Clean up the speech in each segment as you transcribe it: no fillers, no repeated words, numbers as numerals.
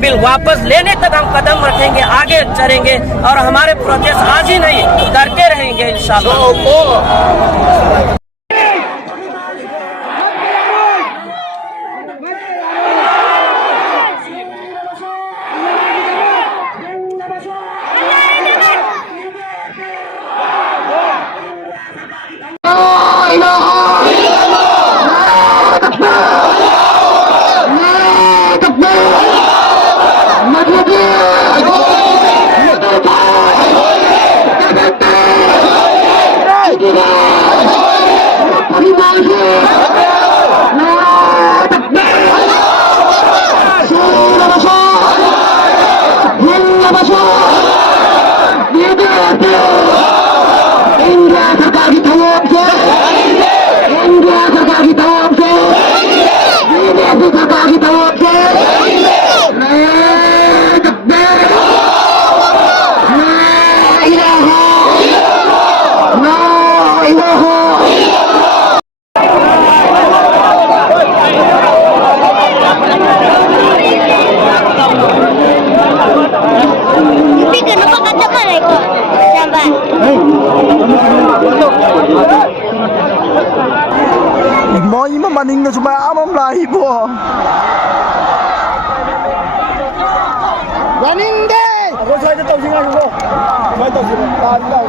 बिल वापस लेने तक हम कदम रखेंगे, आगे चलेंगे और हमारे प्रोटेस्ट आज ही नहीं करते रहेंगे इंशाअल्लाह। Mọi mà maning na sumama lahi po. Running day. Ako sa ito tawsingan ko. May tawsingan. Tahan daw.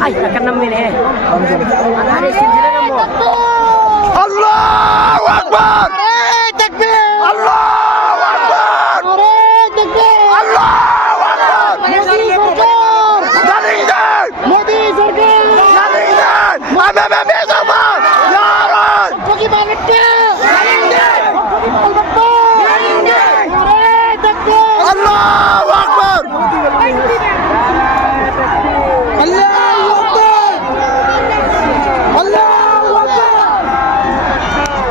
Ay, akan namin eh. Allahu Akbar! Takbir! Allahu Akbar! Takbir! Allahu Akbar! Jalingan! Modi Sarkar! Jalingan! MMM Sabah! Yaran! Bagaimana dia? Jalingan! Jalingan! Allahu Akbar! Allahu Akbar!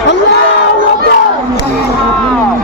Allahu Akbar! Allahu Akbar!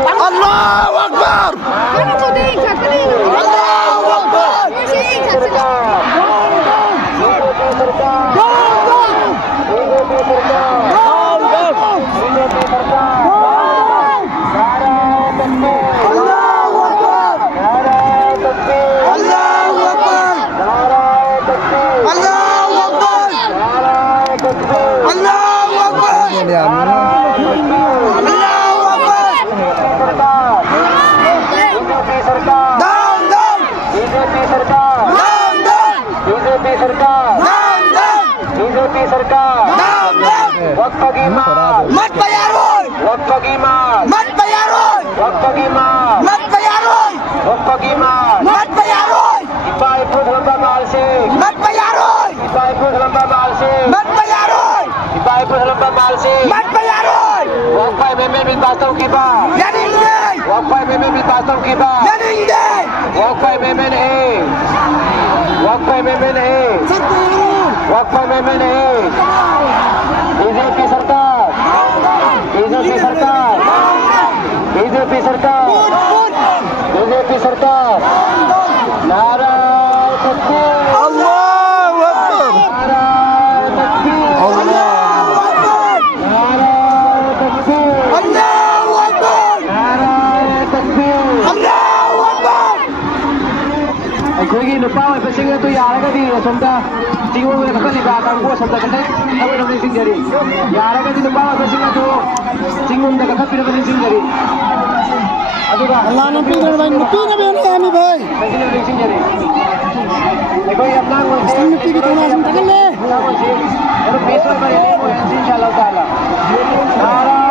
Allahu Akbar! Mat bayaron! Wag pagiman! Mat bayaron! Wag pagiman! Mat bayaron! Wag pagiman! Mat bayaron! Ibai po dalam bamal sih! Mat bayaron! Ibai po dalam bamal sih! Mat bayaron! Ibai po dalam bamal sih! Mat bayaron! Wag pa memen mit bastong kiba! Yaning day! Wag pa memen mit bastong kiba! Yaning day! Wag pa memen Wag pa memen Wag pa memen BJP सरकार BJP सरकार BJP सरकार BJP सरकार नारा तकबीर अल्लाहु अकबर नारा तकबीर अल्लाहु अकबर नारा तकबीर अल्लाहु अकबर नारा तकबीर अल्लाहु अकबर अखोगी नुपा वे पसिंग तो यारगदी असमदा tinggal boleh makan di belakang gua sampai kedai tapi nak sing jadi ya ada kan di bawah sing itu tinggal dah kakak pilih sing jadi Allah nampi dan baik nampi nabi ani bhai. देखो ये अपना Islam nampi kita nak sentuh le. इंशाल्लाह ताला नारा